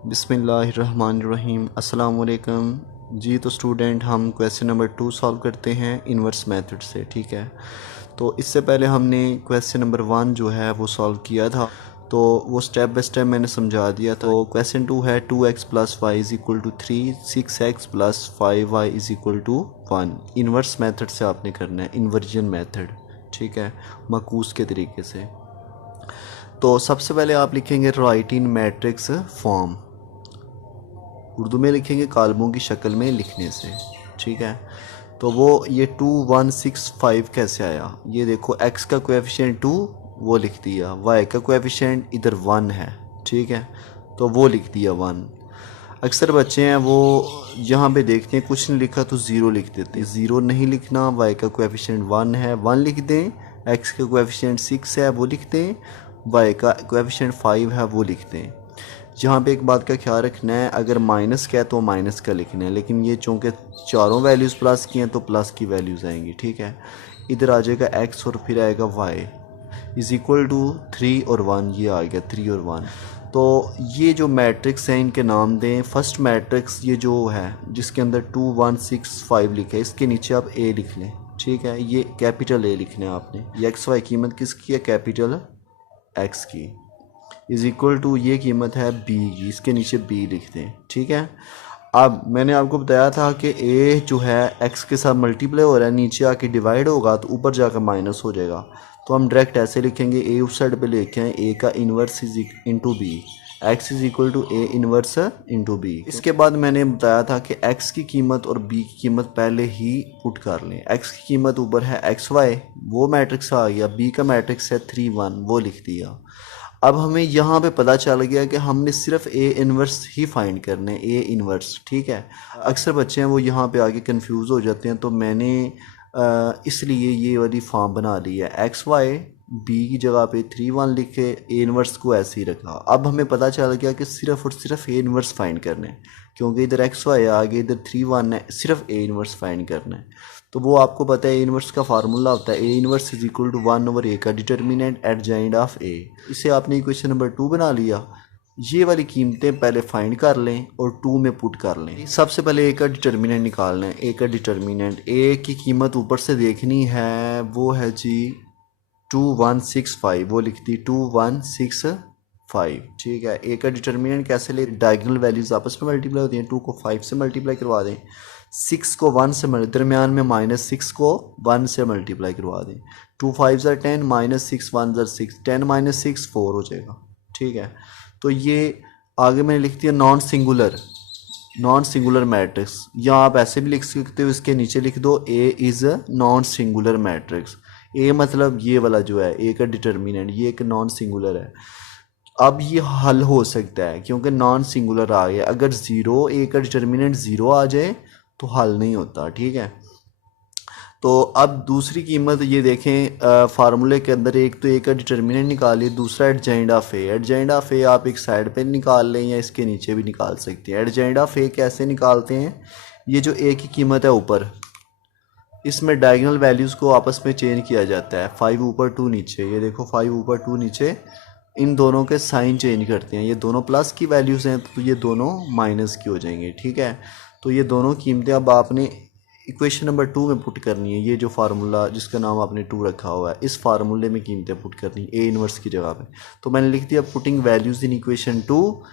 बिस्मिल्लाहिर्रहमानिर्रहीम। अस्सलाम वालेकुम जी। तो स्टूडेंट, हम क्वेश्चन नंबर 2 सॉल्व करते हैं इन्वर्स मेथड से। ठीक है, तो इससे पहले हमने क्वेश्चन नंबर 1 जो है वो सॉल्व किया था, तो वो स्टेप बाय स्टेप मैंने समझा दिया था। तो क्वेश्चन 2 है 2x plus y is equal to 3, 6x plus 5y is equal to 1। Inverse method से आपने करना है, इन्वर्जन मेथड। ठीक है, माकूस के तरीके से। तो सबसे पहले आप लिखेंगे राइट इन मैट्रिक्स फॉर्म, उर्दू में लिखेंगे कालमों की शक्ल में लिखने से। ठीक है, तो वो ये 2 1 6 5 कैसे आया, ये देखो x का कोएफिशिएंट 2 वो लिख दिया, y का कोएफिशिएंट इधर 1 है। ठीक है, तो वो लिख दिया 1। अक्सर बच्चे हैं वो यहाँ पे देखते हैं कुछ नहीं लिखा तो ज़ीरो लिख देते हैं। ज़ीरो नहीं लिखना, y का कोएफिशिएंट 1 है 1 लिख दें, x का कोएफिशिएंट 6 है वो लिख दें, y का कोएफिशिएंट 5 है वो लिख दें। यहाँ पे एक बात का ख्याल रखना है, अगर माइनस का है तो माइनस का लिखना है, लेकिन ये चूँकि चारों वैल्यूज़ प्लस की हैं तो प्लस की वैल्यूज़ आएंगी। ठीक है, इधर आ जाएगा x और फिर आएगा y इज़ इक्वल टू 3 और 1, ये आ गया 3 और 1। तो ये जो मैट्रिक्स हैं इनके नाम दें। फर्स्ट मैट्रिक्स ये जो है जिसके अंदर 2 1 6 5 लिखा है, इसके नीचे आप a लिख लें। ठीक है, ये कैपिटल A लिखना है आपने। ये एक्स वाई कीमत किसकी है, कैपिटल x की, इज़ इक्वल टू ये कीमत है b की, इसके नीचे b लिख दें। ठीक है, अब मैंने आपको बताया था कि a जो है x के साथ मल्टीप्लाई हो रहा है, नीचे आके डिवाइड होगा तो ऊपर जाकर माइनस हो जाएगा। तो हम डायरेक्ट ऐसे लिखेंगे, a उस साइड पे लेके आए, a का inverse is into b, x is equal to a inverse into b. इसके बाद मैंने बताया था कि x की कीमत और b की कीमत पहले ही पुट कर लें। x की कीमत ऊपर है xy, वो मैट्रिक्स आ गया, b का मैट्रिक्स है 3 1, वो लिख दिया। अब हमें यहाँ पे पता चल गया कि हमने सिर्फ ए इन्वर्स ही फाइंड करना है, ए इन्वर्स। ठीक है, अक्सर बच्चे हैं वो यहाँ पे आके कंफ्यूज हो जाते हैं, तो मैंने इसलिए ये वाली फॉर्म बना ली है, एक्स वाई बी की जगह पे 3 1 लिख के ए इन्वर्स को ऐसे ही रखा। अब हमें पता चल गया कि सिर्फ और सिर्फ ए इन्वर्स फाइंड करना है, क्योंकि इधर एक्स वाई आगे, इधर 3 1 है, सिर्फ ए इन्वर्स फाइंड करना है। तो वो आपको पता है ए इन्वर्स का फार्मूला होता है, A inverse is equal to 1 over A का डिटर्मिनेंट एडजॉइंट ऑफ ए। इसे आपने इक्वेशन नंबर 2 बना लिया। ये वाली कीमतें पहले फाइंड कर लें और 2 में पुट कर लें। सबसे पहले ए का डिटर्मिनेंट निकालना है। ए का डिटर्मिनेंट, ए की कीमत ऊपर से देखनी है, वो है जी 2 1 6 5, वो लिख दी 2 1 6 5। ठीक है, ए का डिटर्मिनेंट कैसे ले, डायगोनल वैल्यूज आपस में मल्टीप्लाई होती हैं, 2 को 5 से मल्टीप्लाई करवा दें, 6 को 1 से दरमियान में -6 को 1 से मल्टीप्लाई करवा दें, 2 5 ज़र 10, -6 1 ज़र 6, 10 -6 4 हो जाएगा। ठीक है, तो ये आगे मैंने लिख दिया नॉन सिंगुलर मैट्रिक्स, या आप ऐसे भी लिख सकते हो, इसके नीचे लिख दो A is non singular matrix. A मतलब ये वाला जो है ए का डिटर्मिनेंट, ये एक नॉन सिंगुलर है। अब ये हल हो सकता है क्योंकि नॉन सिंगुलर आ गया, अगर ज़ीरो, ए का डिटर्मिनेंट ज़ीरो आ जाए तो हल नहीं होता। ठीक है, तो अब दूसरी कीमत ये देखें, फार्मूले के अंदर एक तो ए का डिटर्मिनेंट निकालिए, दूसरा adjoint of A. Adjoint of A आप एक साइड पे निकाल लें या इसके नीचे भी निकाल सकते हैं। एडजॉइंट ऑफ ए कैसे निकालते हैं, ये जो ए की कीमत है ऊपर, इसमें डायगोनल वैल्यूज़ को आपस में चेंज किया जाता है, 5 ऊपर 2 नीचे, ये देखो 5 ऊपर 2 नीचे, इन दोनों के साइन चेंज करते हैं। ये दोनों प्लस की वैल्यूज़ हैं तो ये दोनों माइनस की हो जाएंगे। ठीक है, तो ये दोनों कीमतें अब आपने इक्वेशन नंबर 2 में पुट करनी है। ये जो फार्मूला जिसका नाम आपने 2 रखा हुआ है, इस फार्मूले में कीमतें पुट करनी है ए इन्वर्स की जगह पे। तो मैंने लिख दिया putting values in equation 2,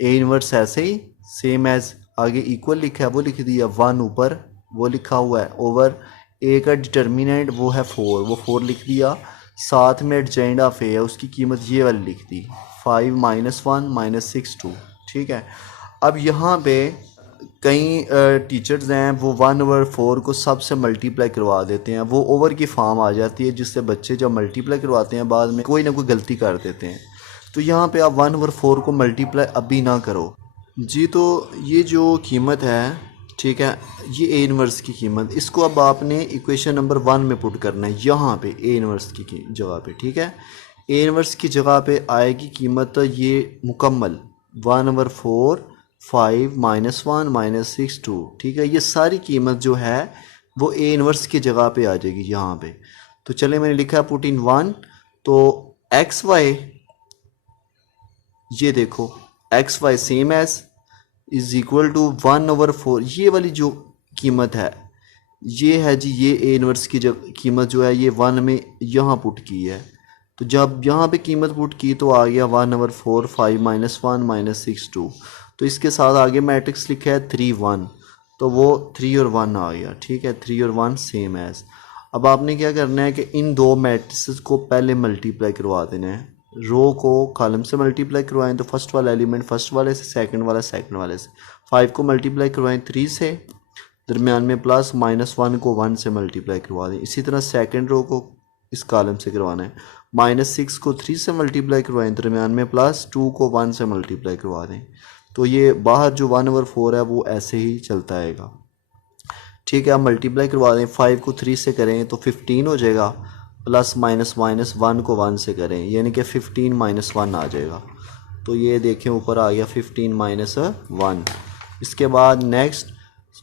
A inverse ऐसे ही सेम एज आगे इक्वल लिखा है वो लिख दिया, 1 ऊपर वो लिखा हुआ है, ओवर ए का डिटर्मिनेंट वो है 4, वो 4 लिख दिया, साथ में एडजॉइंट ऑफ ए है, उसकी कीमत ये वाली लिख दी, 5 -1 -6 2। ठीक है, अब यहाँ पे कई टीचर्स हैं वो 1/4 को सबसे मल्टीप्लाई करवा देते हैं, वो ओवर की फॉर्म आ जाती है, जिससे बच्चे जब मल्टीप्लाई करवाते हैं बाद में कोई ना कोई गलती कर देते हैं। तो यहाँ पे आप 1/4 को मल्टीप्लाई अभी ना करो जी। तो ये जो कीमत है, ठीक है, ये ए इन्वर्स की कीमत, इसको अब आपने इक्वेशन नंबर 1 में पुट करना है, यहाँ पे ए इन्वर्स की जगह पे। ठीक है, ए इन्वर्स की जगह पे आएगी कीमत ये मुकम्मल 1/4 5 -1 -6 2। ठीक है, ये सारी कीमत जो है वो ए इन्वर्स की जगह पे आ जाएगी यहाँ पे। तो चले, मैंने लिखा है पुट इन 1, तो एक्स वाई, ये देखो x y same as is equal to 1/4। ये वाली जो कीमत है ये है जी, ये ए इनवर्स की जो कीमत जो है ये 1 में यहाँ पुट की है। तो जब यहाँ पे कीमत पुट की तो आ गया 1/4 5 - 1 - 6 2। तो इसके साथ आगे मैट्रिक्स लिखा है 3 1, तो वो 3 और 1 आ गया। ठीक है, 3 और 1 सेम एज। अब आपने क्या करना है कि इन दो मैट्रिक्स को पहले मल्टीप्लाई करवा देना है। रो को कॉलम से मल्टीप्लाई करवाएं तो फर्स्ट वाला एलिमेंट फर्स्ट वाले से, सेकंड वाला सेकंड वाले से। 5 को मल्टीप्लाई करवाएं 3 से, दरमियान में प्लस, -1 को 1 से मल्टीप्लाई करवा दें। इसी तरह सेकंड रो को इस कॉलम से करवाना है। -6 को 3 से मल्टीप्लाई करवाएं, दरमियान में प्लस, 2 को 1 से मल्टीप्लाई करवा दें। तो ये बाहर जो 1/4 है वो ऐसे ही चलता आएगा। ठीक है, आप मल्टीप्लाई करवा दें। 5 को 3 से करें तो 15 हो जाएगा, प्लस -1 को 1 से करें यानी कि 15 - 1 आ जाएगा। तो ये देखें ऊपर आ गया 15 - 1। इसके बाद नेक्स्ट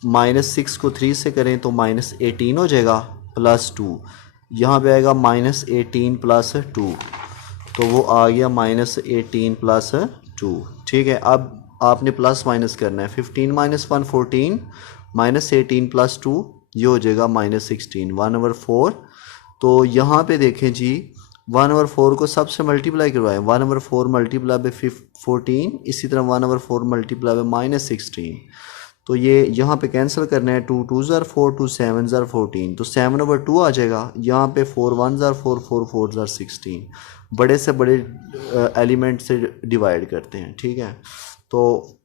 -6 को 3 से करें तो -18 हो जाएगा, प्लस 2, यहाँ पे आएगा -18 + 2, तो वो आ गया -18 + 2। ठीक है, अब आपने प्लस माइनस करना है। 15 - 1 14, -18 + 2 ये हो जाएगा -16, 1/4। तो यहाँ पे देखें जी 1/4 को सबसे मल्टीप्लाई करवाएं, 1/4 मल्टीप्लाई बाय 14, इसी तरह 1/4 मल्टीप्लाई बाय -16। तो ये यहाँ पे कैंसिल करना है, 2 2 ज़ार 4, 2 7 ज़ार 14, तो 7/2 आ जाएगा। यहाँ पे 4 1 ज़ार 4, 4 4 ज़ार 16। बड़े से बड़े एलिमेंट से डिवाइड करते हैं। ठीक है, तो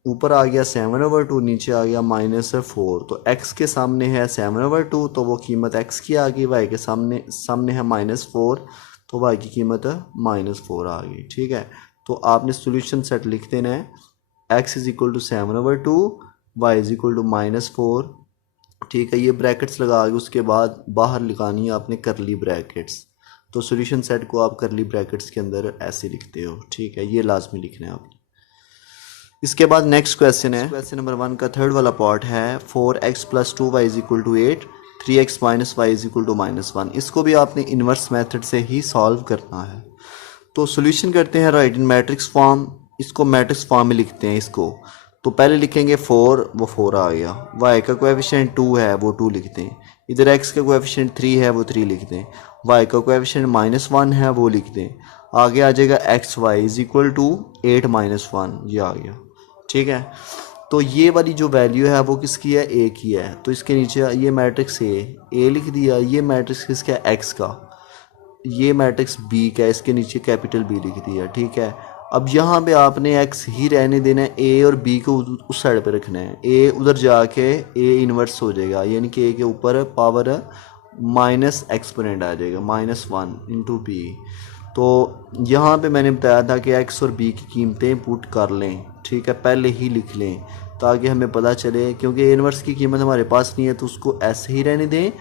ऊपर आ गया 7/2, नीचे आ गया -4। तो x के सामने है 7/2, तो वो कीमत x की आ गई। y के सामने है -4, तो y की कीमत -4 आ गई। ठीक है, तो आपने सोल्यूशन सेट लिख देना है, x = 7/2, y = -4। ठीक है, ये ब्रैकेट्स लगा के उसके बाद बाहर लिखानी है आपने करली ब्रैकेट्स। तो सोल्यूशन सेट को आप करली ब्रैकेट्स के अंदर ऐसे लिखते हो। ठीक है, ये लाजमी लिखना है आपने। इसके बाद नेक्स्ट क्वेश्चन है, क्वेश्चन नंबर 1 का थर्ड वाला पार्ट है 4x + 2y = 8, 3x - y = -1। इसको भी आपने इन्वर्स मेथड से ही सॉल्व करना है। तो सॉल्यूशन करते हैं राइट इन मैट्रिक्स फॉर्म। इसको मैट्रिक्स फॉर्म में लिखते हैं इसको। तो पहले लिखेंगे 4, वो 4 आ गया। y का कोएफिशिएंट 2 है, वो 2 लिखते हैं। इधर x का कोएफिशिएंट 3 है, वो 3 लिखते हैं। y का कोएफिशिएंट -1 है, वो लिखते हैं। आगे आ जाएगा xy = 8 - 1, ये आ गया। ठीक है, तो ये वाली जो वैल्यू है वो किसकी है, ए की है। तो इसके नीचे ये मैट्रिक्स ए लिख दिया। ये मैट्रिक्स किसका है, एक्स का। ये मैट्रिक्स बी का है, इसके नीचे कैपिटल बी लिख दिया। ठीक है, अब यहाँ पे आपने एक्स ही रहने देना है, ए और बी को उस साइड पे रखना है। ए उधर जाके ए इन्वर्स हो जाएगा, यानी कि ए के ऊपर पावर माइनस एक्सपोनेंट आ जाएगा, -1 × बी। तो यहाँ पे मैंने बताया था कि एक्स और बी की कीमतें पुट कर लें। ठीक है, पहले ही लिख लें ताकि हमें पता चले, क्योंकि इन्वर्स की कीमत हमारे पास नहीं है तो उसको ऐसे ही रहने दें।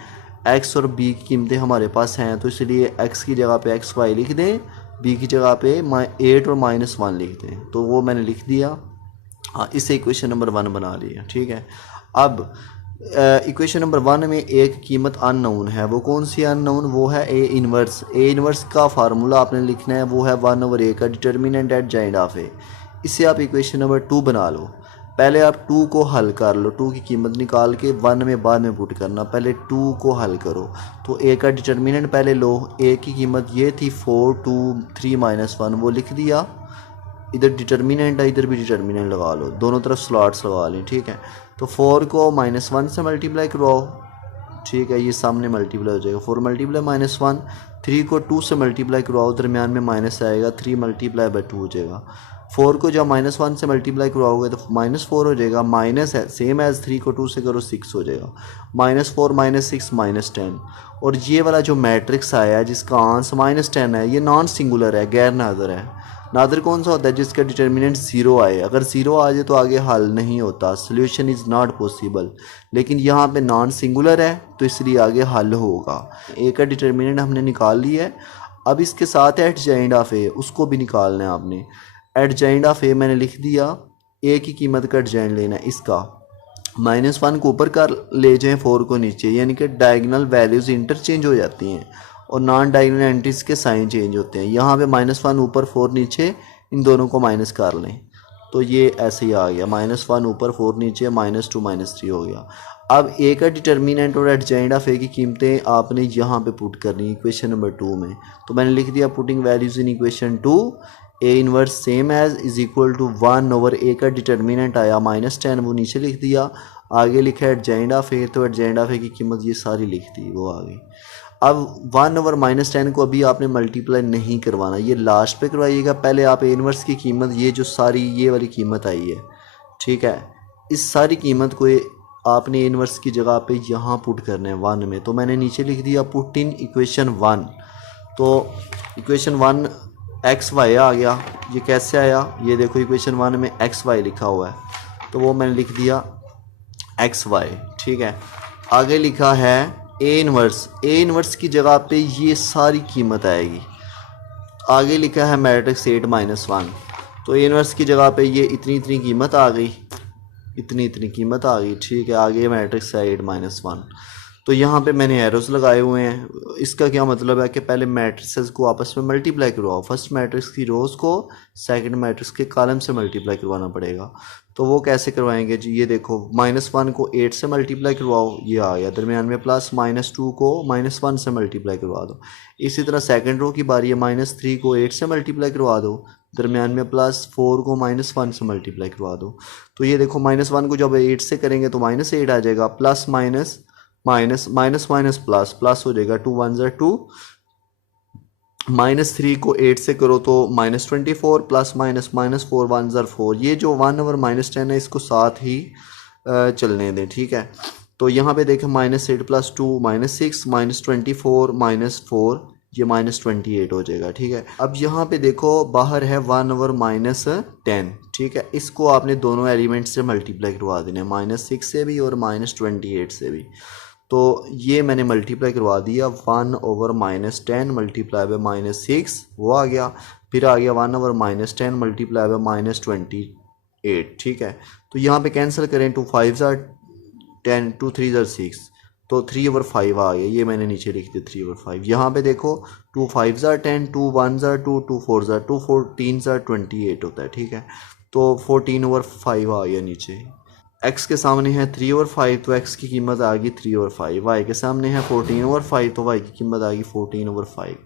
एक्स और बी की कीमतें हमारे पास हैं तो इसलिए एक्स की जगह पे XY लिख दें, बी की जगह पे 8 और -1 लिख दें। तो वो मैंने लिख दिया। हाँ, इससे इक्वेशन नंबर 1 बना लिया। ठीक है, अब इक्वेशन नंबर 1 में एक कीमत अननोन है। वो कौन सी अननोन, वो है ए इन्वर्स। ए इन्वर्स का फार्मूला आपने लिखना है, वो है 1/a का डिटर्मिनेंट एट जॉइंट ऑफ ए। इससे आप इक्वेशन नंबर 2 बना लो। पहले आप 2 को हल कर लो, 2 की कीमत निकाल के 1 में बाद में पुट करना। पहले 2 को हल करो। तो ए का डिटर्मिनेंट पहले लो। ए की कीमत ये थी 4 2 3 -1, वो लिख दिया। इधर डिटर्मिनेंट है, इधर भी डिटर्मिनेंट लगा लो, दोनों तरफ स्लॉट्स लगा लें। ठीक है, तो 4 को -1 से मल्टीप्लाई करवाओ। ठीक है, ये सामने मल्टीप्लाई हो जाएगा, 4 × -1। 3 को 2 से मल्टीप्लाई करवाओ, दरमियान में माइनस आएगा, 3 × 2 हो जाएगा। 4 को जब -1 से मल्टीप्लाई करवाओगे तो -4 हो जाएगा। माइनस है, सेम एज 3 को 2 से करो 6 हो जाएगा। -4 -6 -10। और ये वाला जो मैट्रिक्स आया है जिसका आंसर -10 है, ये नॉन सिंगुलर है, गैर नादर है। नादर कौन सा होता है, जिसका डिटर्मिनेंट 0 आए। अगर 0 आ जाए तो आगे हल नहीं होता, सोल्यूशन इज़ नॉट पॉसिबल। लेकिन यहाँ पे नॉन सिंगुलर है तो इसलिए आगे हल होगा। ए का डिटर्मिनेंट हमने निकाल लिया है। अब इसके साथ एट जॉइंट ऑफ ए, उसको भी निकालना है आपने। एट जॉइंट ऑफ ए मैंने लिख दिया। ए की कीमत का एडजॉइंट लेना है, इसका -1 को ऊपर कर ले जाएं, 4 को नीचे, यानी कि डायगोनल वैल्यूज़ इंटरचेंज हो जाती हैं और नॉन डायगोनल एंट्रीज के साइन चेंज होते हैं। यहाँ पे -1 ऊपर 4 नीचे, इन दोनों को माइनस कर लें तो ये ऐसे ही आ गया, -1 ऊपर 4 नीचे, -2 -3 हो गया। अब ए का डिटर्मिनेंट और एडजॉइंट ऑफ ए की कीमतें आपने यहाँ पे पुट करनी इक्वेशन नंबर 2 में। तो मैंने लिख दिया putting values in equation 2, A inverse same as is equal to 1 over A का डिटर्मिनेंट आया -10, वो नीचे लिख दिया। आगे लिखा है एडजॉइंट ऑफ ए, तो एडजॉइंट ऑफ ए की कीमत ये सारी लिख दी, वो आ गई। अब 1 ओवर -10 को अभी आपने मल्टीप्लाई नहीं करवाना, ये लास्ट पे करवाइएगा। पहले आप ए इनवर्स की कीमत, ये जो सारी ये वाली कीमत आई है, ठीक है, इस सारी कीमत को आपने ए इनवर्स की जगह पे यहाँ पुट करना है 1 में। तो मैंने नीचे लिख दिया पुट इन इक्वेशन 1। तो इक्वेशन 1 एक्स वाई आ गया। ये कैसे आया, ये देखो इक्वेशन 1 में एक्स वाई लिखा हुआ है, तो वो मैंने लिख दिया एक्स वाई, ठीक है। आगे लिखा है ए इनवर्स, ए इनवर्स की जगह पे ये सारी कीमत आएगी। आगे लिखा है मैट्रिक्स 8 -1, तो ए इनवर्स की जगह पे ये इतनी इतनी कीमत आ गई, इतनी इतनी कीमत आ गई, ठीक है। आगे मैट्रिक्स है 8 -1। तो यहाँ पे मैंने एरोस लगाए हुए हैं। इसका क्या मतलब है कि पहले मैट्रिसेस को आपस में मल्टीप्लाई करवाओ, फर्स्ट मैट्रिक्स की रोज़ को सेकंड मैट्रिक्स के कॉलम से मल्टीप्लाई करवाना पड़ेगा। तो वो कैसे करवाएंगे जी, ये देखो -1 को 8 से मल्टीप्लाई करवाओ, ये आ गया दरमियान में प्लस, -2 को -1 से मल्टीप्लाई करवा दो। इसी तरह सेकंड रो की बारी है, -3 को 8 से मल्टीप्लाई करवा दो, दरमियान में प्लस, 4 को -1 से मल्टीप्लाई करवा दो। तो ये देखो -1 को जब 8 से करेंगे तो -8 आ जाएगा, plus minus minus minus minus plus, plus हो जाएगा, 2 1 ज़ा 2, -3 को 8 से करो तो -24, प्लस माइनस -4 1 ज़ा 4। ये जो 1 ओवर -10 है इसको साथ ही चलने दें, ठीक है। तो यहाँ पे देखें -8 + 2 -6, -24 -4, ये -28 हो जाएगा, ठीक है। अब यहाँ पे देखो बाहर है 1 ओवर -10, ठीक है। इसको आपने दोनों एलिमेंट से मल्टीप्लाई करवा देना है, -6 से भी और -28 से भी। तो ये मैंने मल्टीप्लाई करवा दिया, 1 ओवर -10 मल्टीप्लाई बाय -6 वो आ गया, फिर आ गया 1 ओवर -10 मल्टीप्लाई बाय -28, ठीक है। तो यहाँ पे कैंसिल करें, 2 5 ज़ा 10, 2 3 ज़ा 6, तो 3 ओवर 5 आ गया, ये मैंने नीचे लिख दिया 3 ओवर 5। यहाँ पे देखो 2 5 ज़ा 10, 2 1 ज़ा 2, 2 4 ज़ा 2, 14 ज़ा 28 होता है, ठीक है। तो 14 ओवर 5 आ गया नीचे। x के सामने है 3 ओवर 5, तो x की कीमत आ गई 3 ओवर 5। y के सामने है 14 ओवर 5, तो y की कीमत आ गई 14 ओवर 5।